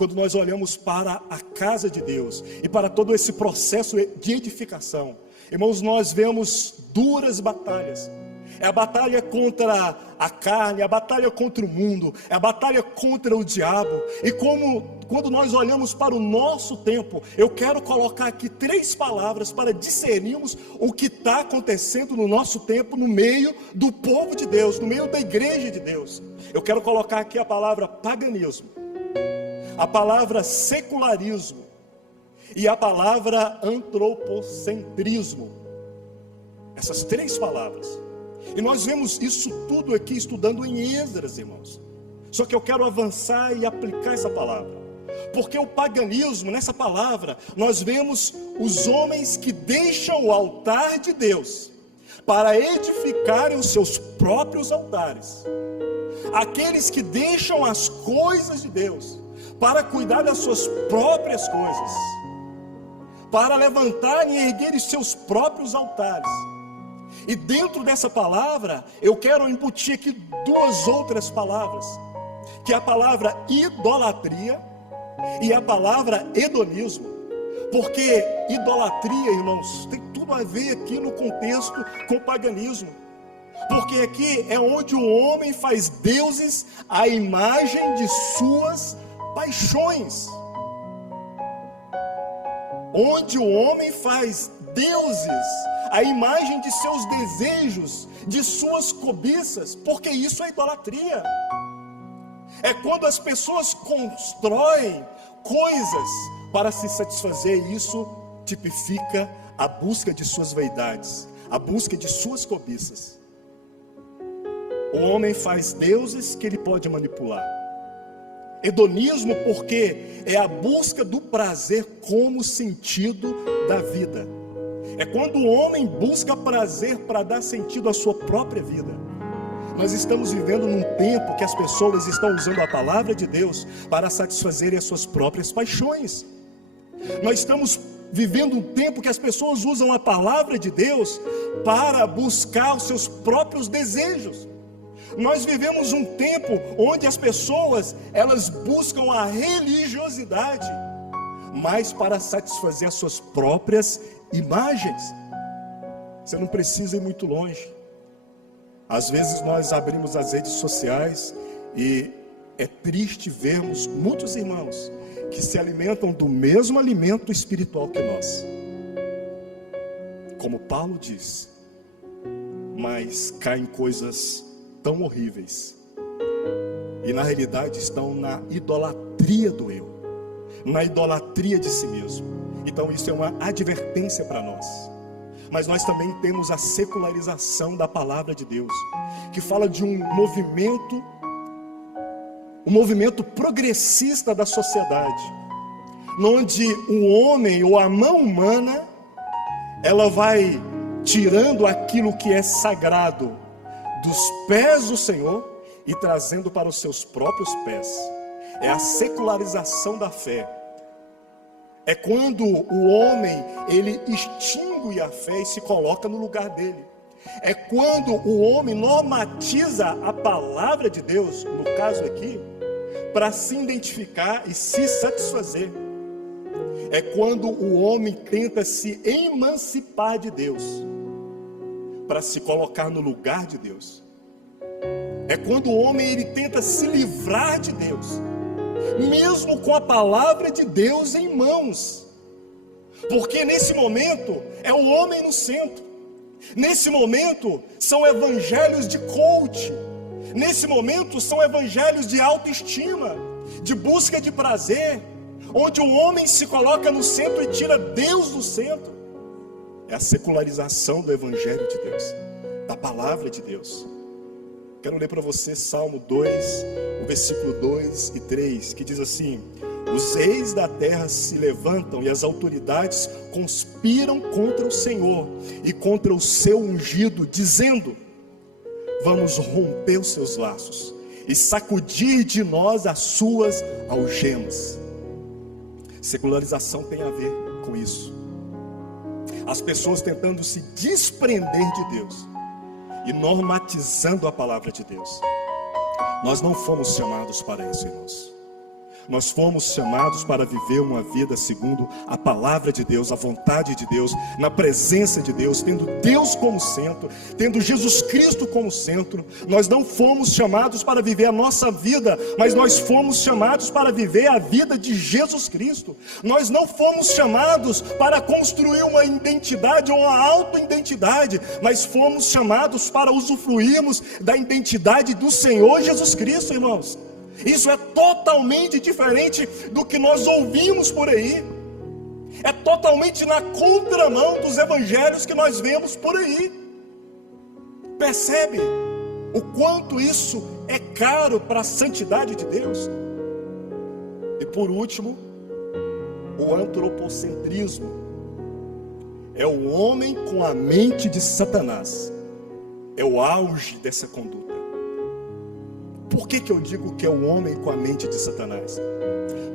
quando nós olhamos para a casa de Deus e para todo esse processo de edificação, irmãos, nós vemos duras batalhas. É a batalha contra a carne, é a batalha contra o mundo, é a batalha contra o diabo. E quando nós olhamos para o nosso tempo, eu quero colocar aqui 3 palavras para discernirmos o que está acontecendo no nosso tempo, no meio do povo de Deus, no meio da igreja de Deus. Eu quero colocar aqui a palavra paganismo, a palavra secularismo e a palavra antropocentrismo. Essas 3 palavras. E nós vemos isso tudo aqui estudando em Esdras, irmãos. Só que eu quero avançar e aplicar essa palavra. Porque o paganismo, nessa palavra, nós vemos os homens que deixam o altar de Deus para edificarem os seus próprios altares. Aqueles que deixam as coisas de Deus para cuidar das suas próprias coisas, para levantarem e erguerem seus próprios altares. E dentro dessa palavra, eu quero embutir aqui 2 outras palavras, que é a palavra idolatria e a palavra hedonismo. Porque idolatria, irmãos, tem tudo a ver aqui no contexto com o paganismo. Porque aqui é onde o homem faz deuses à imagem de suas paixões. Onde o homem faz deuses à imagem de seus desejos, de suas cobiças, porque isso é idolatria. É quando as pessoas constroem coisas para se satisfazer, e isso tipifica a busca de suas vaidades, a busca de suas cobiças. O homem faz deuses que ele pode manipular. Hedonismo, porque é a busca do prazer como sentido da vida. É quando o homem busca prazer para dar sentido à sua própria vida. Nós estamos vivendo num tempo que as pessoas estão usando a palavra de Deus para satisfazerem as suas próprias paixões. Nós estamos vivendo um tempo que as pessoas usam a palavra de Deus para buscar os seus próprios desejos. Nós vivemos um tempo onde as pessoas, elas buscam a religiosidade, mas para satisfazer as suas próprias imagens. Você não precisa ir muito longe. Às vezes nós abrimos as redes sociais e é triste vermos muitos irmãos que se alimentam do mesmo alimento espiritual que nós. Como Paulo diz, mas caem coisas tão horríveis e na realidade estão na idolatria do eu, na idolatria de si mesmo. Então isso é uma advertência para nós. Mas nós também temos a secularização da palavra de Deus, que fala de um movimento progressista da sociedade, onde o homem ou a mão humana, ela vai tirando aquilo que é sagrado dos pés do Senhor e trazendo para os seus próprios pés. É a secularização da fé. É quando o homem, ele extingue a fé e se coloca no lugar dele. É quando o homem normatiza a palavra de Deus, no caso aqui, para se identificar e se satisfazer. É quando o homem tenta se emancipar de Deus, para se colocar no lugar de Deus. É quando o homem, ele tenta se livrar de Deus, mesmo com a palavra de Deus em mãos, porque nesse momento é o homem no centro. Nesse momento são evangelhos de coach, nesse momento são evangelhos de autoestima, de busca de prazer, onde o homem se coloca no centro e tira Deus do centro. É a secularização do evangelho de Deus, da palavra de Deus. Quero ler para você Salmo 2, o versículo 2 e 3, que diz assim: os reis da terra se levantam e as autoridades conspiram contra o Senhor e contra o seu ungido, dizendo: vamos romper os seus laços e sacudir de nós as suas algemas. Secularização tem a ver com isso. As pessoas tentando se desprender de Deus e normatizando a palavra de Deus. Nós não fomos chamados para isso, irmãos. Nós fomos chamados para viver uma vida segundo a palavra de Deus, a vontade de Deus, na presença de Deus, tendo Deus como centro, tendo Jesus Cristo como centro. Nós não fomos chamados para viver a nossa vida, mas nós fomos chamados para viver a vida de Jesus Cristo. Nós não fomos chamados para construir uma identidade ou uma auto-identidade, mas fomos chamados para usufruirmos da identidade do Senhor Jesus Cristo, irmãos. Isso é totalmente diferente do que nós ouvimos por aí. É totalmente na contramão dos evangelhos que nós vemos por aí. Percebe o quanto isso é caro para a santidade de Deus? E por último, o antropocentrismo. É o homem com a mente de Satanás. É o auge dessa conduta. Por que eu digo que é o homem com a mente de Satanás?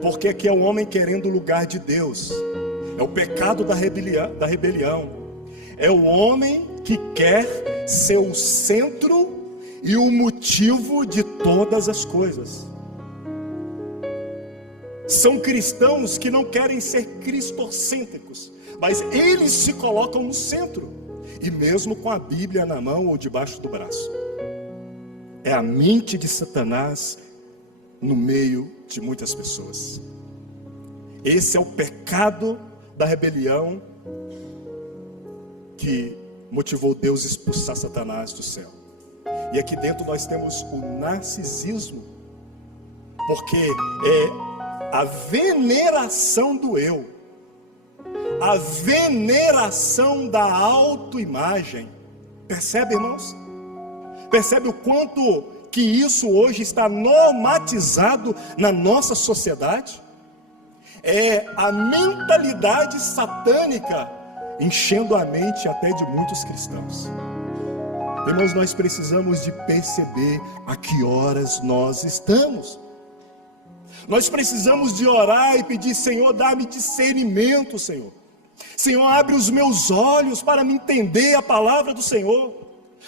Porque aqui é o homem querendo o lugar de Deus. É o pecado da rebelião. É o homem que quer ser o centro e o motivo de todas as coisas. São cristãos que não querem ser cristocêntricos, mas eles se colocam no centro, e mesmo com a Bíblia na mão ou debaixo do braço. É a mente de Satanás no meio de muitas pessoas. Esse é o pecado da rebelião que motivou Deus a expulsar Satanás do céu. E aqui dentro nós temos o narcisismo, porque é a veneração do eu, a veneração da autoimagem. Percebe, irmãos? Percebe o quanto que isso hoje está normatizado na nossa sociedade? É a mentalidade satânica enchendo a mente até de muitos cristãos. Irmãos, nós precisamos de perceber a que horas nós estamos. Nós precisamos de orar e pedir: Senhor, dá-me discernimento, Senhor. Senhor, abre os meus olhos para me entender a palavra do Senhor,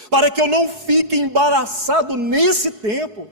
para que eu não fique embaraçado nesse tempo.